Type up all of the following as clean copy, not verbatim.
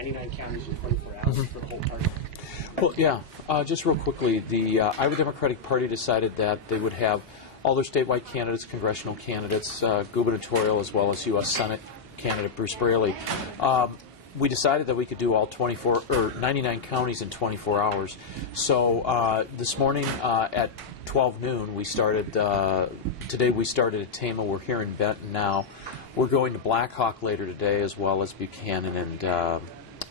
99 counties in 24 hours for the whole party. Well, yeah. Just real quickly, the Iowa Democratic Party decided that they would have all their statewide candidates, congressional candidates, gubernatorial, as well as U.S. Senate candidate Bruce Braley. We decided that we could do all 99 counties in 24 hours. So this morning at 12 noon, we started. Today we started at Tama. We're here in Benton now. We're going to Blackhawk later today, as well as Buchanan and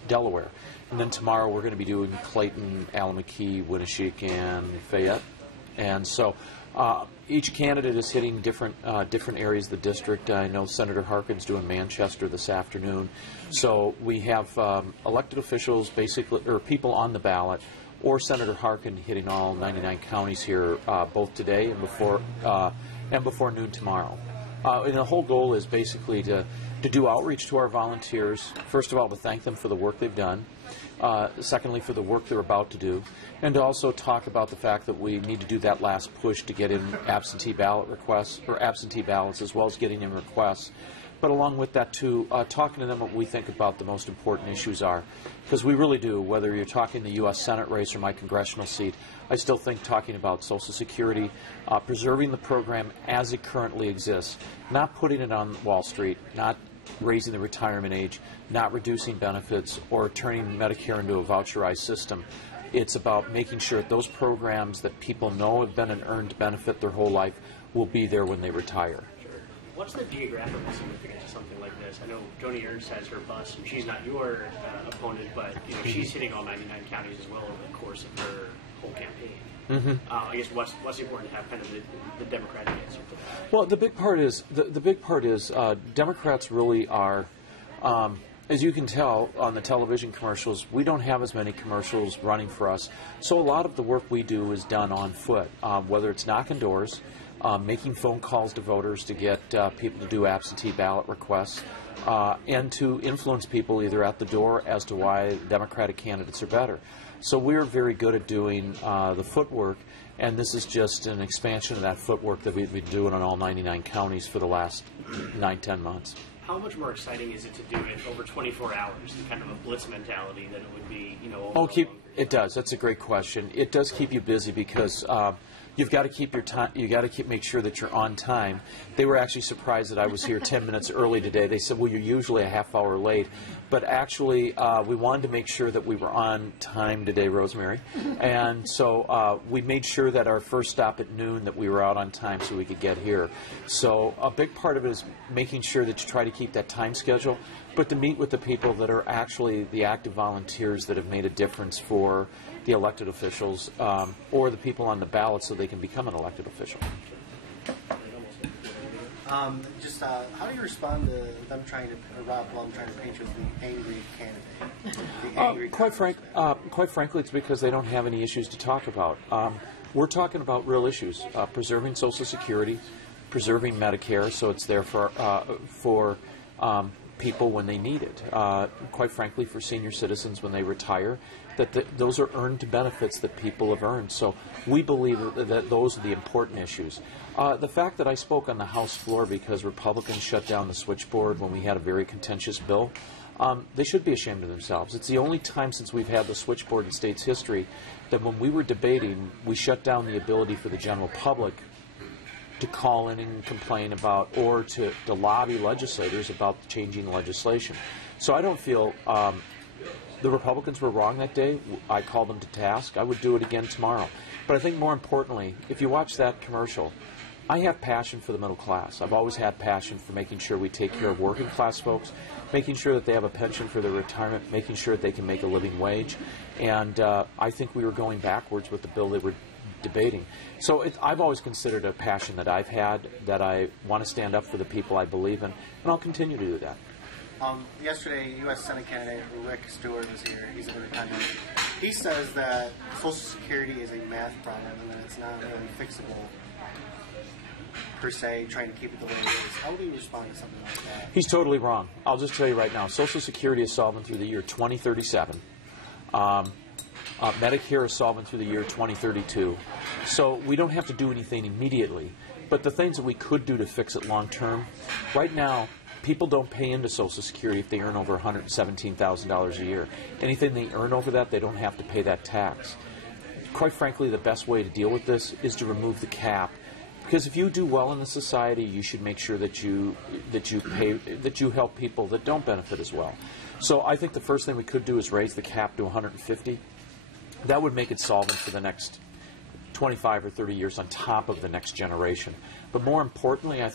Delaware. And then tomorrow we're going to be doing Clayton, Allamakee, Winneshiek, and Fayette. And so each candidate is hitting different areas of the district. I know Senator Harkin's doing Manchester this afternoon. So we have elected officials, basically, or people on the ballot, or Senator Harkin hitting all 99 counties here both today and before noon tomorrow. And the whole goal is basically to do outreach to our volunteers, first of all, to thank them for the work they've done, secondly, for the work they're about to do, and to also talk about the fact that we need to do that last push to get in absentee ballot requests, or absentee ballots, as well as getting in requests. But along with that, too, talking to them what we think about the most important issues are. Because we really do, whether you're talking the U.S. Senate race or my congressional seat, I still think talking about Social Security, preserving the program as it currently exists, not putting it on Wall Street, not raising the retirement age, not reducing benefits, or turning Medicare into a voucherized system. It's about making sure that those programs that people know have been an earned benefit their whole life will be there when they retire. What's the geographical significance of something like this? I know Joni Ernst has her bus, and she's not your opponent, but she's hitting all 99 counties as well over the course of her whole campaign. I guess what's important to have kind of the Democratic answer to that? Well, the big part is Democrats really are. As you can tell on the television commercials, we don't have as many commercials running for us. So a lot of the work we do is done on foot, whether it's knocking doors, making phone calls to voters to get people to do absentee ballot requests, and to influence people either at the door as to why Democratic candidates are better. So we're very good at doing the footwork, and this is just an expansion of that footwork that we've been doing in all 99 counties for the last 9-10 months. How much more exciting is it to do it over 24 hours, the kind of a blitz mentality that it would be, It does. That's a great question. It does keep you busy because you've got to keep your time. You got to make sure that you're on time. They were actually surprised that I was here 10 minutes early today. They said, "Well, you're usually a half hour late," but actually, we wanted to make sure that we were on time today, Rosemary, and so we made sure that our first stop at noon that we were out on time so we could get here. So a big part of it is making sure that you try to keep that time schedule, but to meet with the people that are actually the active volunteers that have made a difference for the elected officials or the people on the ballot so they can become an elected official. How do you respond to them Rod Blum trying to paint you as the angry candidate? Quite frankly, it's because they don't have any issues to talk about. We're talking about real issues, preserving Social Security, preserving Medicare, so it's there for people when they need it. Quite frankly, for senior citizens when they retire, those are earned benefits that people have earned. So we believe that those are the important issues. The fact that I spoke on the House floor because Republicans shut down the switchboard when we had a very contentious bill, they should be ashamed of themselves. It's the only time since we've had the switchboard in state's history that when we were debating, we shut down the ability for the general public to call in and complain about, or to lobby legislators about changing legislation. So I don't feel the Republicans were wrong that day. I called them to task. I would do it again tomorrow. But I think more importantly, if you watch that commercial, I have passion for the middle class. I've always had passion for making sure we take care of working class folks, making sure that they have a pension for their retirement, making sure that they can make a living wage. And I think we were going backwards with the bill they were debating. So I've always considered a passion that I've had, that I want to stand up for the people I believe in, and I'll continue to do that. Yesterday, U.S. Senate candidate Rick Stewart was here. He's a Republican. He says that Social Security is a math problem and that it's not really fixable, per se, trying to keep it the way it is. How do you respond to something like that? He's totally wrong. I'll just tell you right now, Social Security is solvent through the year 2037. Medicare is solvent through the year 2032. So we don't have to do anything immediately. But the things that we could do to fix it long term, right now, people don't pay into Social Security if they earn over $117,000 a year. Anything they earn over that, they don't have to pay that tax. Quite frankly, the best way to deal with this is to remove the cap. Because if you do well in the society, you should make sure that you help people that don't benefit as well. So I think the first thing we could do is raise the cap to 150. That would make it solvent for the next 25 or 30 years on top of the next generation. But more importantly, I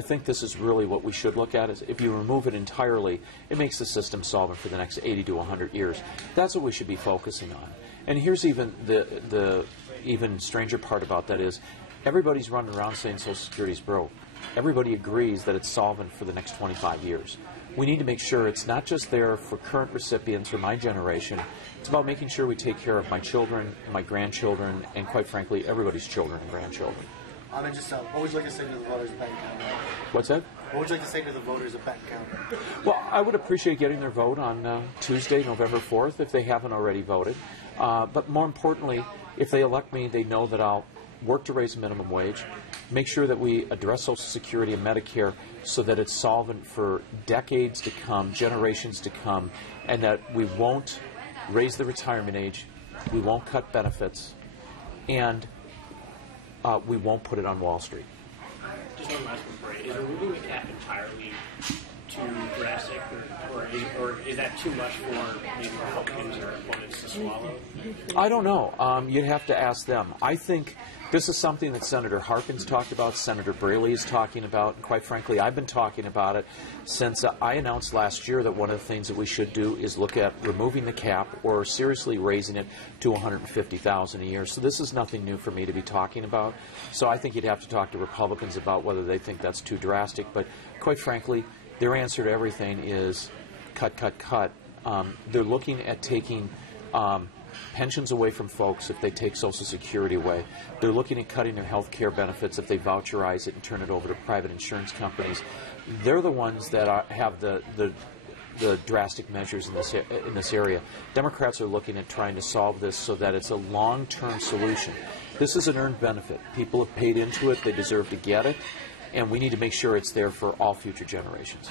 think this is really what we should look at, is if you remove it entirely, it makes the system solvent for the next 80 to 100 years. That's what we should be focusing on. And here's even the even stranger part about that is, everybody's running around saying Social Security is broke. Everybody agrees that it's solvent for the next 25 years. We need to make sure it's not just there for current recipients or my generation. It's about making sure we take care of my children, my grandchildren, and quite frankly, everybody's children and grandchildren. What would you like to say to the voters of Benton County? What's that? What would you like to say to the voters of Benton County? Well, I would appreciate getting their vote on Tuesday, November 4th, if they haven't already voted. But more importantly, if they elect me, they know that I'll work to raise the minimum wage, make sure that we address Social Security and Medicare so that it's solvent for decades to come, generations to come, and that we won't raise the retirement age, we won't cut benefits, and we won't put it on Wall Street. Just one last one, Bray. Is removing the cap entirely too drastic, or is that too much for maybe Republicans or opponents to swallow? I don't know. You'd have to ask them. I think this is something that Senator Harkin's talked about, Senator Braley is talking about, and quite frankly, I've been talking about it since I announced last year that one of the things that we should do is look at removing the cap or seriously raising it to $150,000 a year. So this is nothing new for me to be talking about. So I think you'd have to talk to Republicans about whether they think that's too drastic. But quite frankly, their answer to everything is cut, cut, cut. They're looking at taking pensions away from folks if they take Social Security away. They're looking at cutting their health care benefits if they voucherize it and turn it over to private insurance companies. They're the ones that have the drastic measures in this area. Democrats are looking at trying to solve this so that it's a long-term solution. This is an earned benefit. People have paid into it. They deserve to get it. And we need to make sure it's there for all future generations.